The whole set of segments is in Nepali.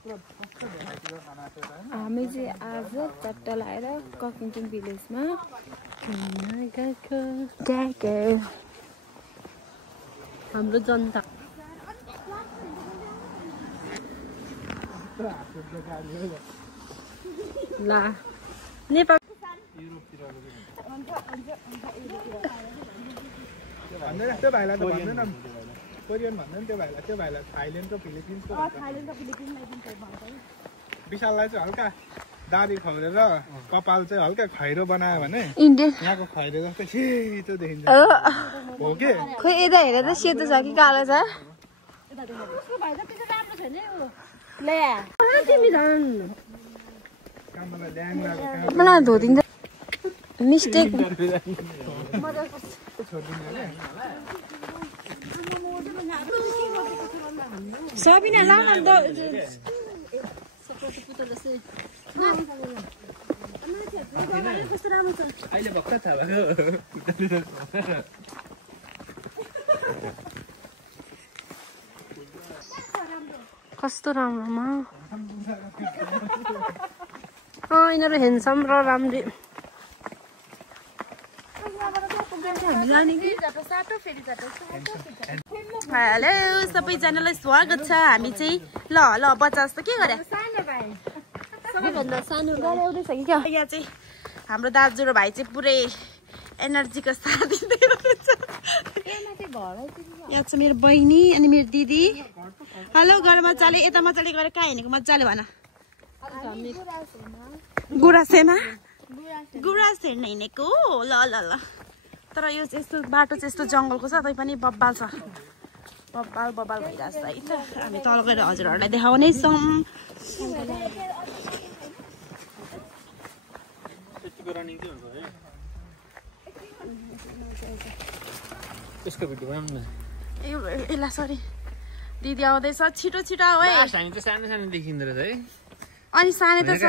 हामी चाहिँ आज चट्ट लाएर ककिङटन भिलेजमा घुम्न गएको हाम्रो जनता ला नेपाल त्यो भाइलाई त भन्दैन कोरियन भन्दैन त्यो भाइलाई थाइल्यान्ड र फिलिपिन्सको विशाललाई चाहिँ हल्का दादी खौरेर कपाल चाहिँ हल्का खैरो बनायो भने यहाँको खैरो जस्तै सेतो देखिन्छ हो के खोइ यता हेरेर त सेतो छ कि कालो छ मलाई धोदिन्छ मिस्टेक सबिना लाउन त अहिले भक्का छ कस्तो राम्रोमा यिनीहरू हेन्सम र राम्री हेलो सबैजनालाई स्वागत छ हामी चाहिँ ल बच्चा जस्तो के गरे सबैभन्दा सानो गराउँदैछ कि क्या यहाँ चाहिँ हाम्रो दाजु र भाइ चाहिँ पुरै एनर्जीको साथ दिँदै हुनुहुन्छ यहाँ छ मेरो बहिनी अनि मेरो दिदी हेलो घर मजाले यता मजाले गरेर कहाँ हिँडेको मजाले भन गुराँसमा गुराँस हेर्न हिँडेको ल ल ल तर यो यस्तो बाटो चाहिँ यस्तो जङ्गलको छ तै पनि बब्बाल छ बब्बाल भइरहेछ है त हामी तल गएर हजुरहरूलाई देखाउने छौँ यसलाई सरी दिदी आउँदैछ छिटो छिटो आऊ है हामी चाहिँ सानो सानो देखिँदो रहेछ है अनि सानो त छ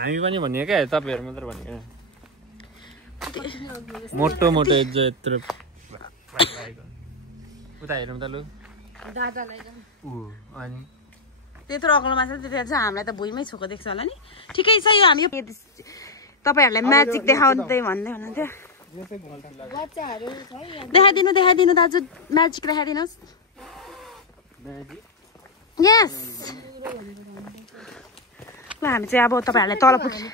हामी पनि भन्यो क्या तपाईँहरू मात्र भनेको मोटो मोटो यत्रो उता हेरौँ त लु अनि त्यत्रो अग्लोमा छ त्यति चाहिँ हामीलाई त भुइँमै छोको देख्छ होला नि ठिकै छ यो हामी तपाईँहरूलाई म्याजिक देखाउँदै भन्दै हुनुहुन्थ्यो देखाइदिनु दाजु म्याजिक देखाइदिनुहोस् यस ल हामी चाहिँ अब तपाईँहरूलाई तल पुग्यो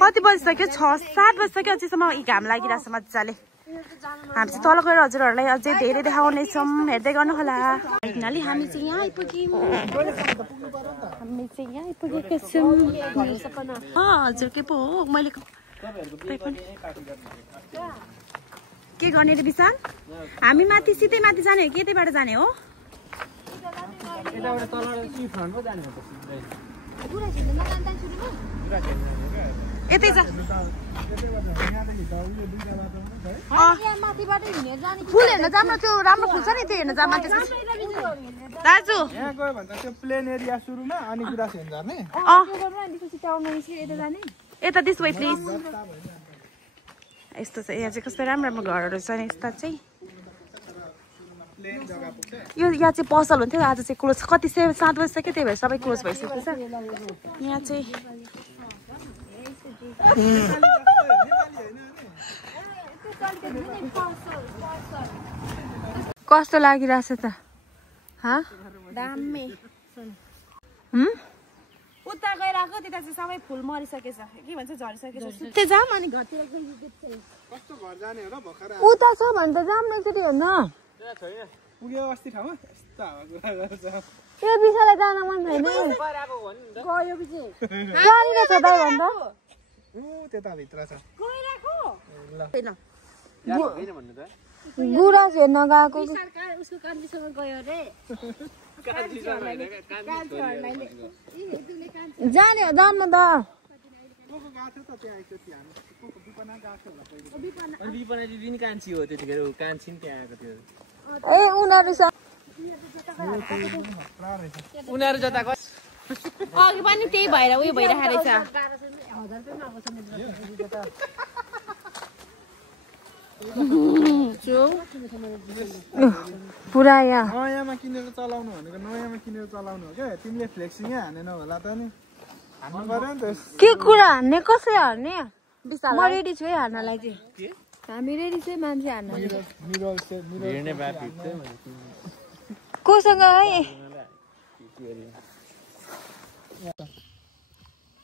कति बजिसक्यो 6-7 बजिसक्यो अझैसम्म घाम लागिरहेको छ मजाले हामी चाहिँ तल गएर हजुरहरूलाई अझै धेरै देखाउनेछौँ हेर्दै गर्नु होला फाइनली हामी चाहिँ यहाँ आइपुग्यौँ हजुर के पो हो मैले के गर्ने रे विशाल हामी माथि सिधै माथि जाने हो कि यतैबाट जाने हो यतै छ फुल हेर्न जानु त्यो राम्रो फुल छ नि त्यो हेर्न जानु दाजु यहाँ गयो भने त्यो प्लेन एरिया सुरुमा अनि गुराँस हेर्न जाने यता दिस वे प्लिज यस्तो छ यहाँ चाहिँ कस्तो राम्रो राम्रो घरहरू छ नि यस्ता चाहिँ यो यहाँ चाहिँ पसल हुन्थ्यो आज चाहिँ क्लोज कति 7 बजिसक्यो त्यही भएर सबै क्लोज भइसकेको छ यहाँ चाहिँ कस्तो लागिरहेछ त दामी उता गइरहेको त्यता चाहिँ सबै फुल मरिसकेछ के भन्छ झरिसकेछ त्यो जाम अनि घरतिर कस्तो घर जाने हो र भर्खर उता छ भने त जाम न एकचोटि हेर्न पुग्यो अस्ति ठाउँमा यस्तो हावा गर्छ त्यो विषयलाई जान मन छैन गयो पछि कहाँनिर छ दाइ भन्दा त्यता भित्र छ गुराँस हेर्न गएको उसको कान्छीसँग गयो रे जाने हो जान्न त ए उनीहरू जताको अघि पनि त्यही भएर उयो भइरहेको रहेछ पुरा यहाँ नयाँमा किनेर चलाउनु भनेको नयाँमा किनेर चलाउनु हो क्या तिमीले फ्लेक्सिङै हानेन होला त नि हान्नु पर्यो नि त के कुरा हान्ने कसरी हान्ने म रेडी छु है हान्नलाई चाहिँ हामी रेडी छु मान्छे हान्न कोसँग है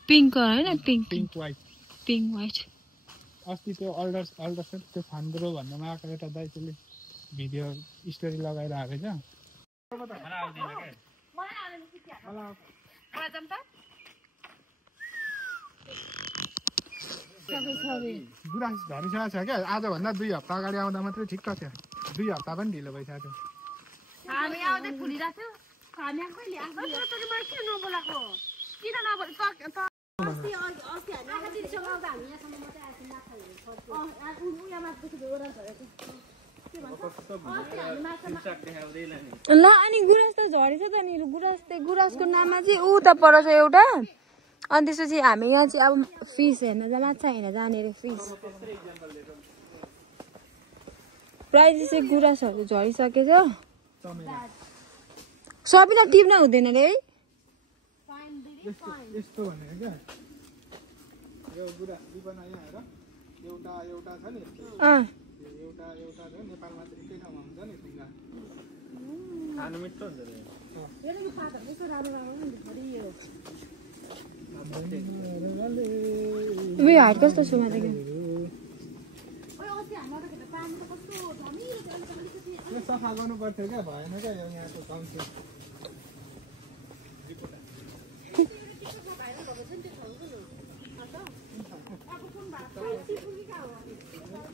पिङ्क होइन पिङ्क वाइट पिङ्क वाइट अस्ति त्यो अल्डर त्यो फान्द्रो भन्नुमा आएको एउटा दाइले भिडियो स्टोरी लगाएर आएको छ गुराँस झरिसकेको छ क्या आजभन्दा 2 हप्ता अगाडि आउँदा मात्रै ठिक्क थियो 2 हप्ता पनि ढिलो भइसकेको थियो हामी आउँदै फुलिरहेको थियो हामी कहिले किन नबोलाको किन नबोला ल अनि गुराँस त झरेछ त नि गुराँसको नाममा चाहिँ ऊ त परेछ एउटा अनि त्यसपछि हामी यहाँ चाहिँ अब फिस हेर्न माछा हेर्न जाने रे फिस प्रायः चाहिँ गुराँसहरू झरिसकेछ सबैलाई टिप्न हुँदैन रे है यस्तो भनेको क्या यो गुराँस बनायो हेर एउटा एउटा छ नि एउटा एउटा छ नेपालमा चाहिँ एकै ठाउँमा हुन्छ नि ढुङ्गा खानु मिठो हुन्छ वे हाट कस्तो छु म त यो सफा गर्नु पर्थ्यो क्या भएन क्या यो यहाँको काउन्सिल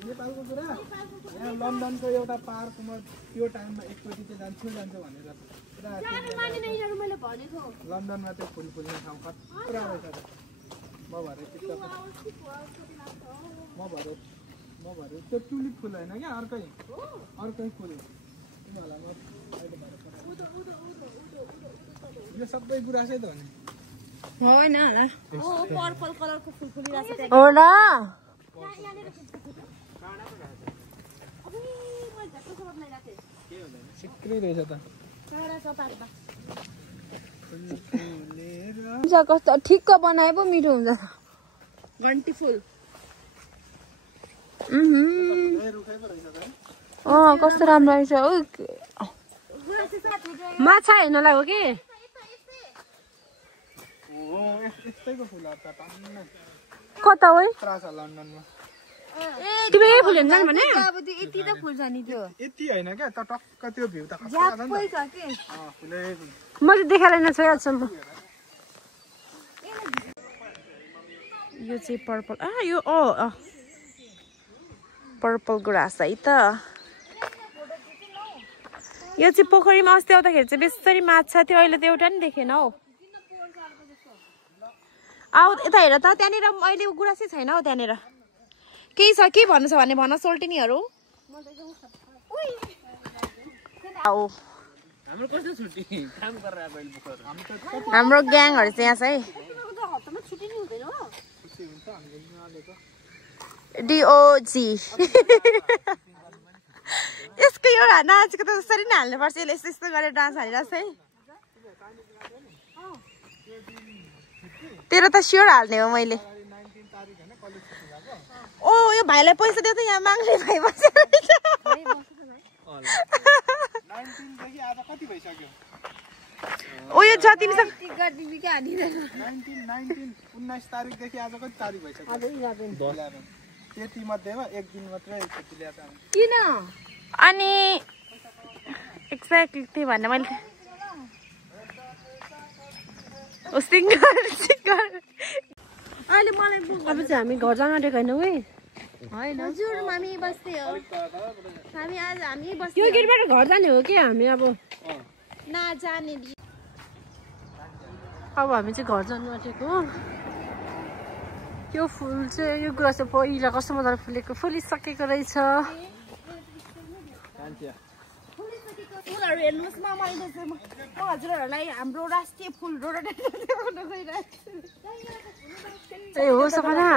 नेपालको कुरा यहाँ लन्डनको एउटा पार्कमा त्यो टाइममा एकचोटि चाहिँ जान्छ भनेर लन्डनमा त्यो फुल फुल्ने ठाउँ खतरा रहेछ म भरे त्यो टुलिप फुल होइन क्या अर्कै फुल यो सबै गुराँसै त हो नि पर्पल कलरको फुल फुलिरहेको छ हो न सिक्री रहेछ त कस्तो ठिक्क बनाए पो मिठो हुन्छ घन्टी फुल कस्तो राम्रो रहेछ हो माछा हेर्नलाई हो कि कता हो लन्डनमा तिमी यही फुल हेर्न भने यति त फुल छ नि त्यो यति होइन क्या त टक्क त्यो भ्यू त म चाहिँ देखाइरहेन छु आजसम्म यो चाहिँ पर्पल यो पर्पल गुराँस है त यो चाहिँ पोखरीमा अस्ति आउँदाखेरि चाहिँ बेसरी माछा थियो अहिले त एउटा नि देखेन हौ यता हेर त त्यहाँनिर अहिले गुराँसै छैन हौ त्यहाँनिर केही छ के भन्नु छ भने भन सोल्टिनीहरू हाम्रो ग्याङहरू चाहिँ यहाँ छ है डिओजी यसको एउटा नाचेको त जसरी नै हाल्नुपर्छ यसले यस्तो यस्तो गरेर डान्स हालिरहेछ है तेरो त स्योर हाल्ने हो मैले ओ यो भाइलाई पैसा दियो त यहाँ माग्ने भाइ बसेर ओ यो छ तिमीसँग 19 तारिकदेखि आज कति तारिक भइसक्यो 11 त्यति मध्येमा एक दिन मात्रै छुट्टी ल्याएको किन अनि एक्ज्याक्टली त्यही भन्दा मैले अहिले मलाई अब चाहिँ हामी घर जान आँटेको होइन होइन हजुर हामी बस्दै हो हामी आज हामी बस्दै यो गेटबाट घर जाने हो कि हामी अब नजाने अब हामी चाहिँ घर जानु आँटेको यो फुल चाहिँ यो कुरा चाहिँ पहिला कस्तो मजाले फुलेको फुलिसकेको रहेछ फुलहरू हेर्नुहोस् न मैले चाहिँ म हजुरहरूलाई हाम्रो राष्ट्रिय फुल रोडोडेन्ड्रन देखाउन गइरहेको छु ए हो सपना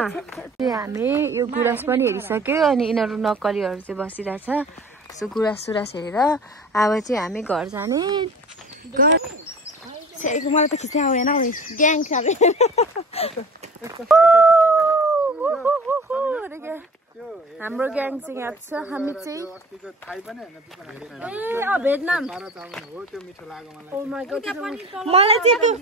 हामी यो गुराँस पनि हेरिसक्यो अनि यिनीहरू नक्कलीहरू चाहिँ बसिरहेछ सो गुराँस हेरेर अब चाहिँ हामी घर जाने मलाई त खिच्नै आउँदैन हौ ग्याङ छ हाम्रो ग्याङ चाहिँ यहाँ छ हामी चाहिँ भेटनाम मलाई चाहिँ